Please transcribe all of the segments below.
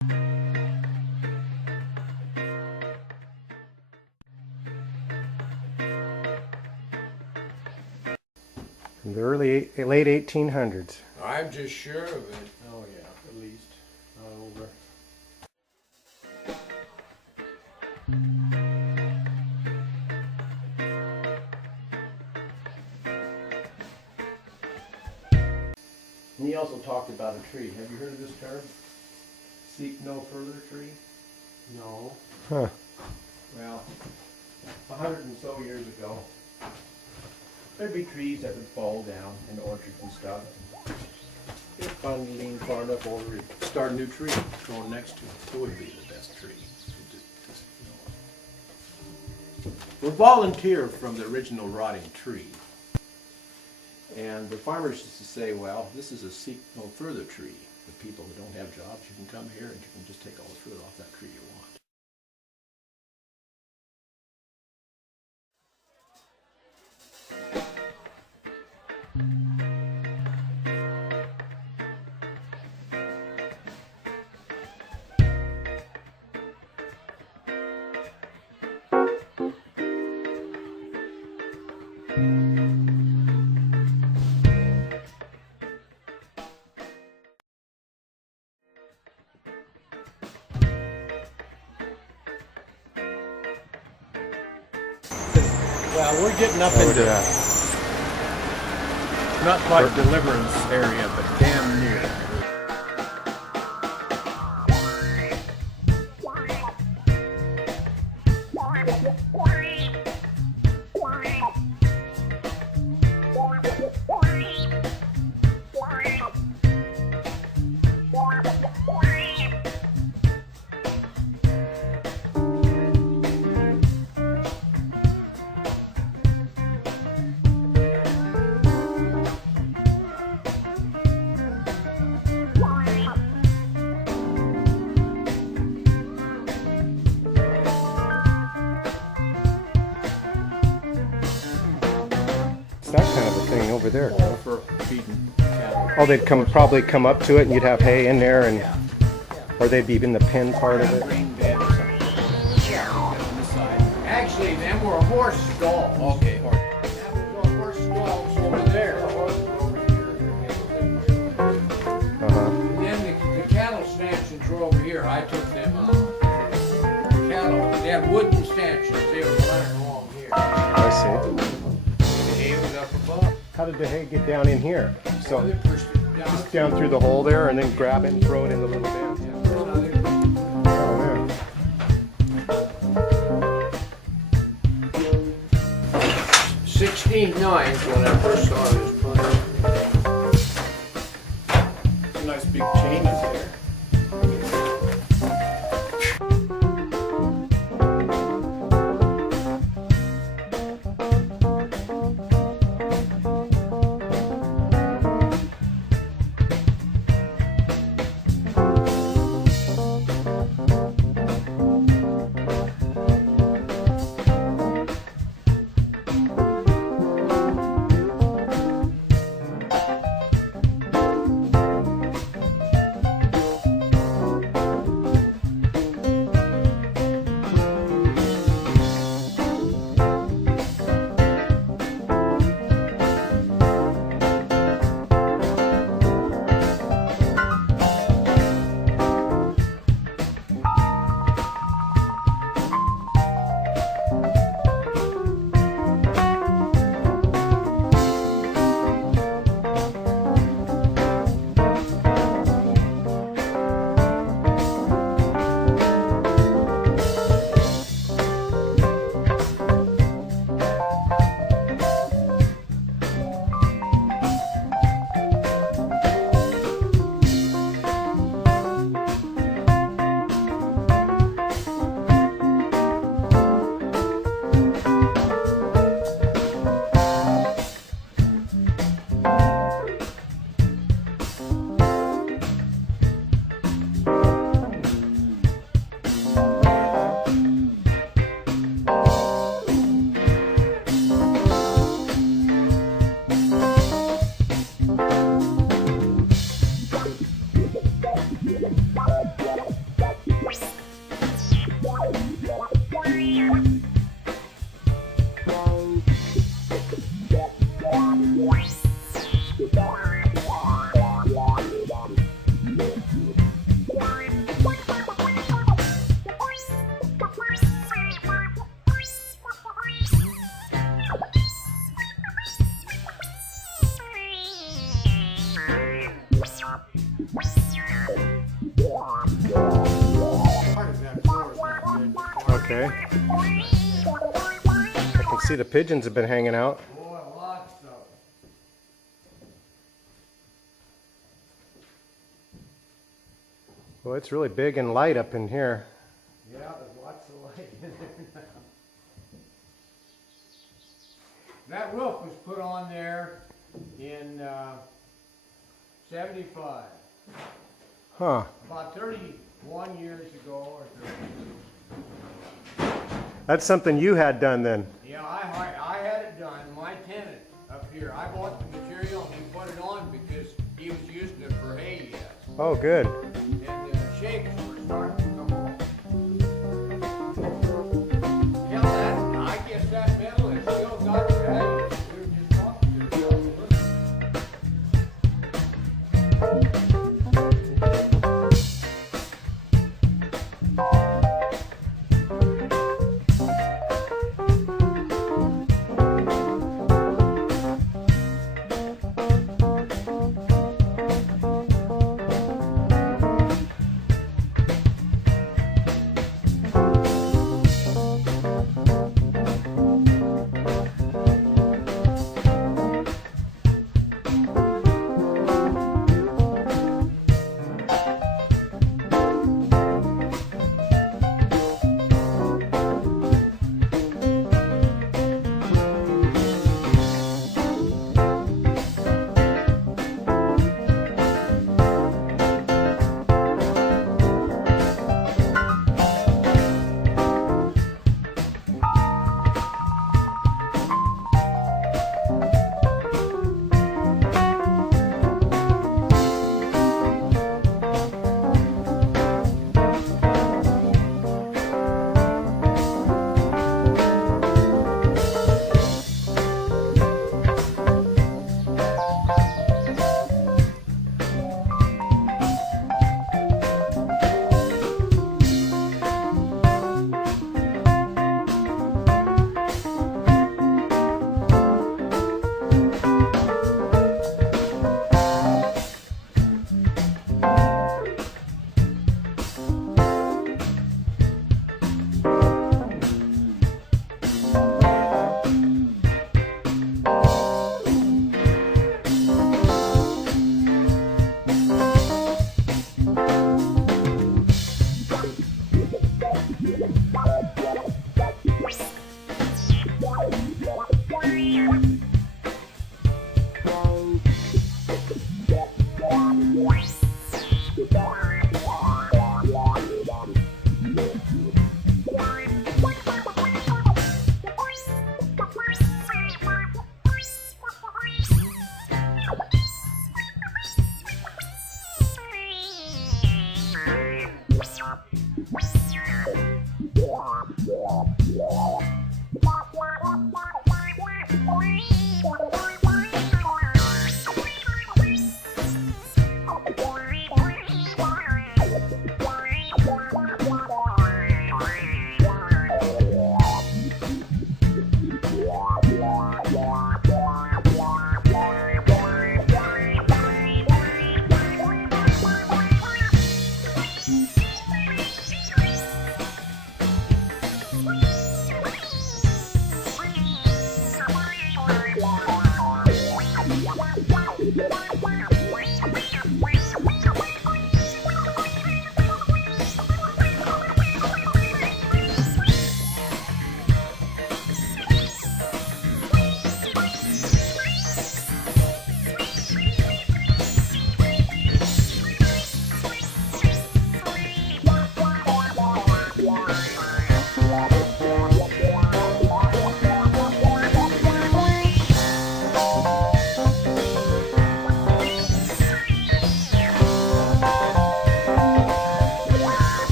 From the late 1800s. I'm just sure of it. Oh yeah, at least. Not over. And he also talked about a tree. Have you heard of this term? Seek no further tree? No. Huh. Well, 100 and so years ago, there'd be trees that would fall down in orchards and stuff. You'd finally lean far enough over to start a new tree growing next to it. It would be the best tree. We're volunteer from the original rotting tree. And the farmers used to say, well, this is a seek no further tree. The people who don't have jobs, you can come here and you can just take all the fruit off that tree you want. Well, we're getting up into not quite Deliverance area, but damn near. That kind of a thing over there. For feeding cattle. Oh, they'd probably come up to it, and you'd have hay in there, and or they'd be in the pen part of it. Grain bed or something. On this side. Actually, them were horse stalls. Okay, horse. That was horse stalls over there. And then the cattle stanchions were over here. I took them out. The cattle, they had wooden stanchions. They were running along here. I see. Up above. How did the hay get down in here? So They pushed it down. just down through the hole there, and then grab it and throw it in the little bin. Oh man. 16.9 is when I first saw this plant. Some nice big changes there. Okay. I can see the pigeons have been hanging out. Boy, lots of them. Well, it's really big and light up in here. Yeah, there's lots of light in there now. That roof was put on there in 75. Huh. About 31 years ago or 30. That's something you had done then. Yeah, I had it done. My tenant up here, I bought the material and he put it on because he was using it for hay yet. Oh, good. And the shakes were starting to come off. Yeah, I guess that metal has still got value. We were just talking to each other.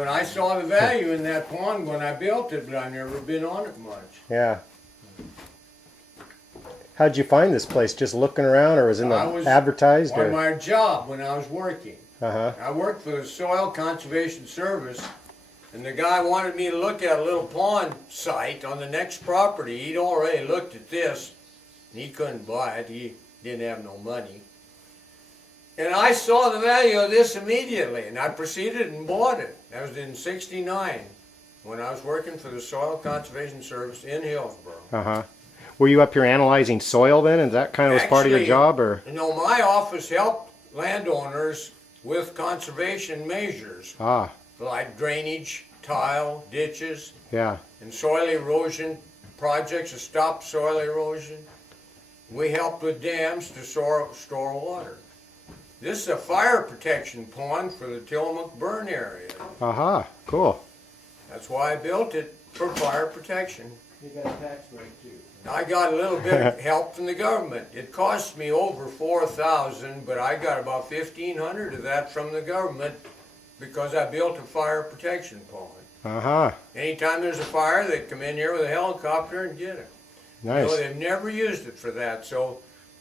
But I saw the value in that pond when I built it, but I've never been on it much. Yeah. How'd you find this place? Just looking around, or was it advertised? On Or? my job when I was working. Uh-huh. I worked for the Soil Conservation Service, and the guy wanted me to look at a little pond site on the next property. He'd already looked at this, and he couldn't buy it. He didn't have no money. And I saw the value of this immediately, and I proceeded and bought it. That was in '69, when I was working for the Soil Conservation Service in Hillsboro. Uh-huh. Were you up here analyzing soil then, and that kind of was part of your job, or? You know, my office helped landowners with conservation measures, Ah, like drainage, tile, ditches, yeah. and soil erosion projects to stop soil erosion. We helped with dams to store water. This is a fire protection pond for the Tillamook burn area. Aha, cool. That's why I built it, for fire protection. You got a tax break too. I got a little bit of help from the government. It cost me over $4,000, but I got about $1,500 of that from the government because I built a fire protection pond. Aha, Anytime there's a fire, they come in here with a helicopter and get it. nice. No, they've never used it for that, so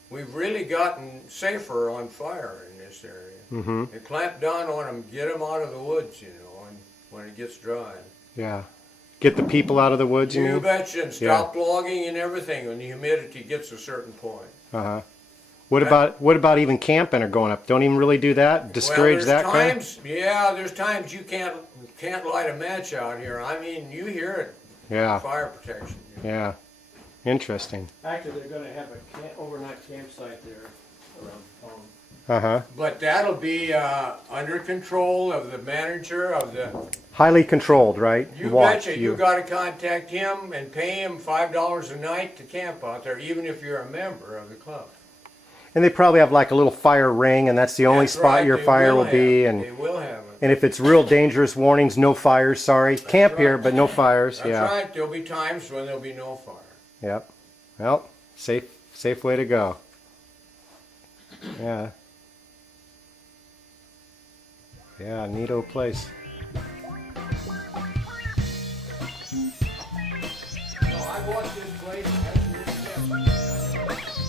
we've really gotten safer on fire in this area. Mm-hmm. They clamp down on them, get them out of the woods, you know, and when it gets dry. Yeah. Get the people out of the woods, you You mean? betcha, and stop logging and everything when the humidity gets a certain point. Uh-huh. What about even camping or going up? Don't even really do that? Discourage that kind? Yeah, there's times you can't light a match out here. I mean, you hear it. Yeah, Fire protection. yeah. Interesting. Actually, they're gonna have a overnight campsite there around the pond. Uh-huh. But that'll be under control of the manager of the. Highly controlled, right? You Watch betcha. You got to contact him and pay him $5 a night to camp out there, even if you're a member of the club. And they probably have like a little fire ring, and that's the only That's spot right, your they fire will be. have it. And They will have it. and if it's real dangerous, warnings, no fires. Sorry, camp here, right. but no fires. That's Yeah. right. There'll be times when there'll be no fire. Yep. Well, safe way to go. Yeah. Yeah, neato place. No, I bought this place. That's a good step.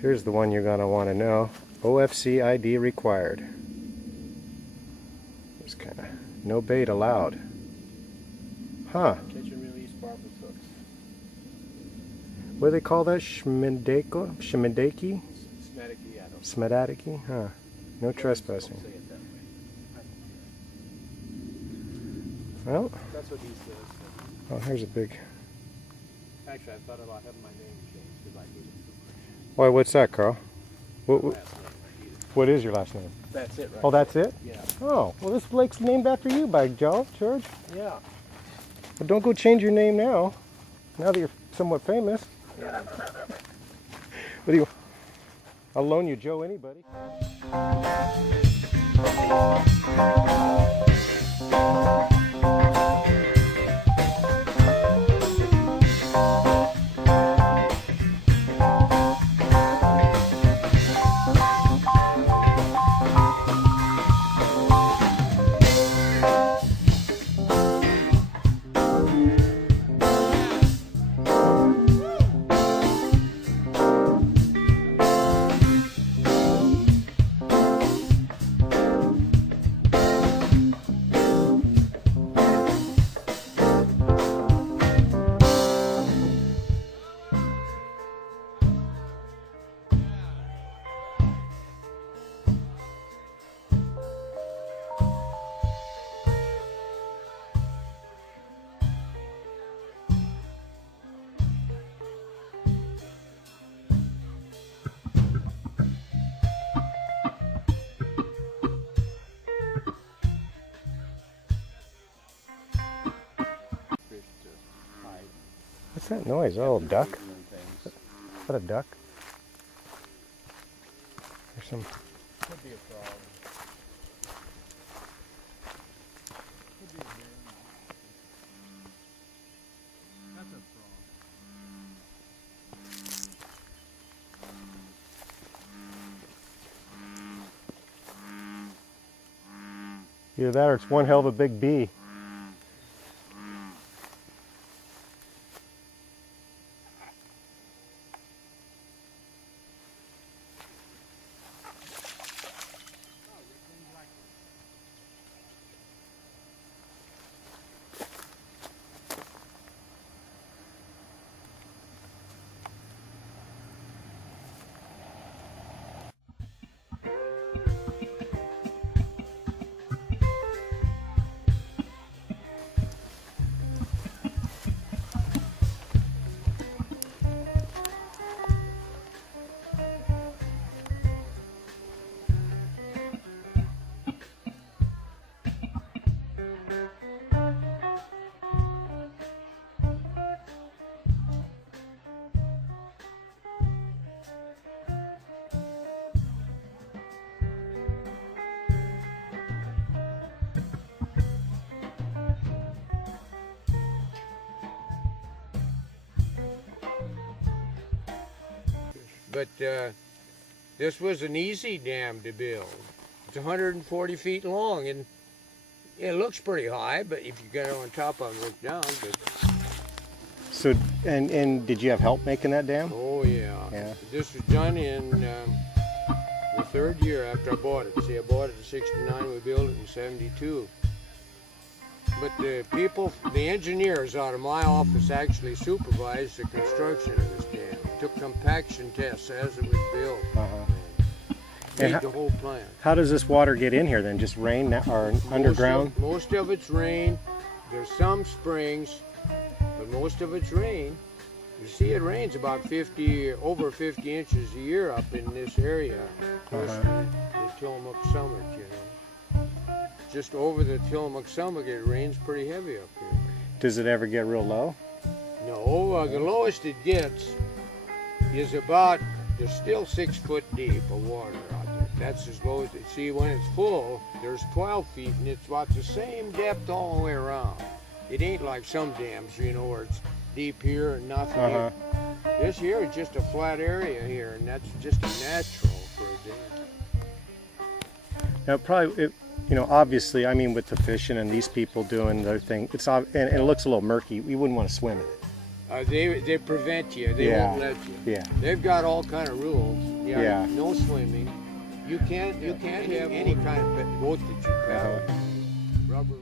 Here's the one you're going to want to know. OFC ID required. It's kind of no bait allowed. Huh. Catch and release barbecue hooks. What do they call that? Schmideko? Schmideki? Smatically, I don't Smedatiki? Huh. No trespassing. say it that way. Well, That's what he says. oh, here's a big... Actually, I thought about having my name changed because I hate it so Why, what's that, Carl? What, much. Last name, I hate it. what is your last name? That's it, right? Oh, that's it? Yeah. Oh, well, this lake's named after you, by George. Yeah. But don't go change your name now. Now that you're somewhat famous. What do you... I'll loan you Joe anybody. What's that noise? Oh, duck? Is that a duck? There's some. Could be a frog. Could be a bear. That's a frog. Either that or it's one hell of a big bee. But this was an easy dam to build. It's 140 feet long, and it looks pretty high, but if you get on top of it and look down, but... So, and did you have help making that dam? Oh, yeah. Yeah. This was done in the third year after I bought it. See, I bought it in 69, we built it in 72. But the people, the engineers out of my office actually supervised the construction of this dam. Took compaction tests as it was built. Made the whole plan. How does this water get in here then? Just rain or underground? Most of it's rain. There's some springs, but most of it's rain. You see, it rains about over 50 inches a year up in this area. Close to the Tillamook Summit, you know. Just over the Tillamook Summit, it rains pretty heavy up here. Does it ever get real low? No, the lowest it gets is about, there's still 6 foot deep of water out there. That's as low as it. See, when it's full, there's 12 feet, and it's about the same depth all the way around. It ain't like some dams, you know, where it's deep here and nothing here. This here is just a flat area here, and that's just a natural for a dam. Now, probably, you know, obviously, I mean, with the fishing and these people doing their thing, and it looks a little murky. You wouldn't want to swim in it. They prevent you. They won't let you. Yeah. They've got all kind of rules. Yeah. No swimming. You can't have any kind of boat that you paddle. Rubber.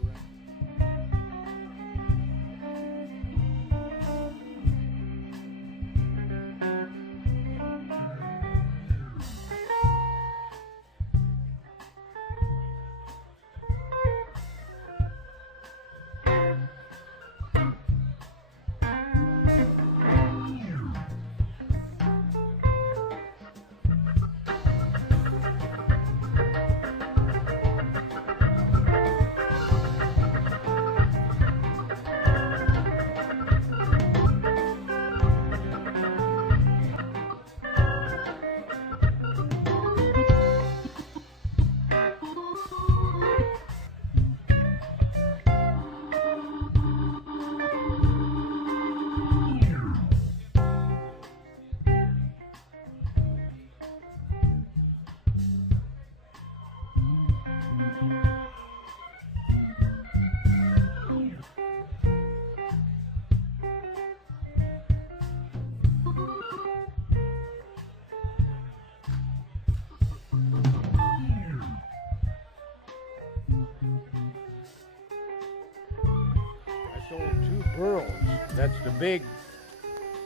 Pearls. That's the big,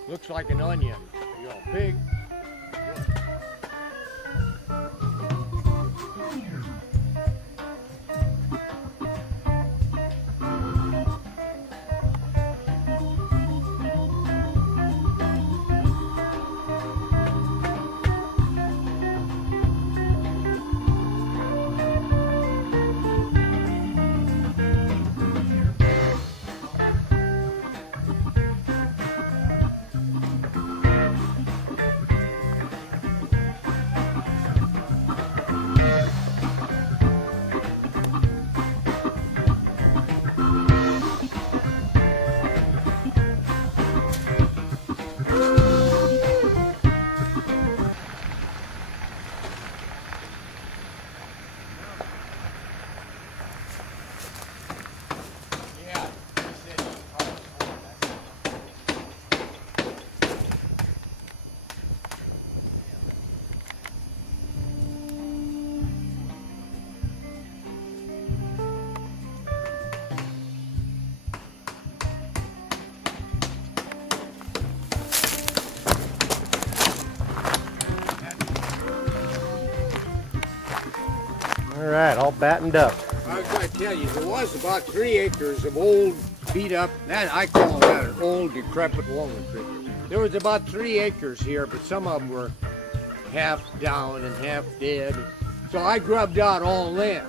looks like an onion. You know, big. All right, all battened up. I was gonna tell you, there was about 3 acres of old, beat up, that I call that an old, decrepit walnut tree. There was about 3 acres here, but some of them were half down and half dead. So I grubbed out all them.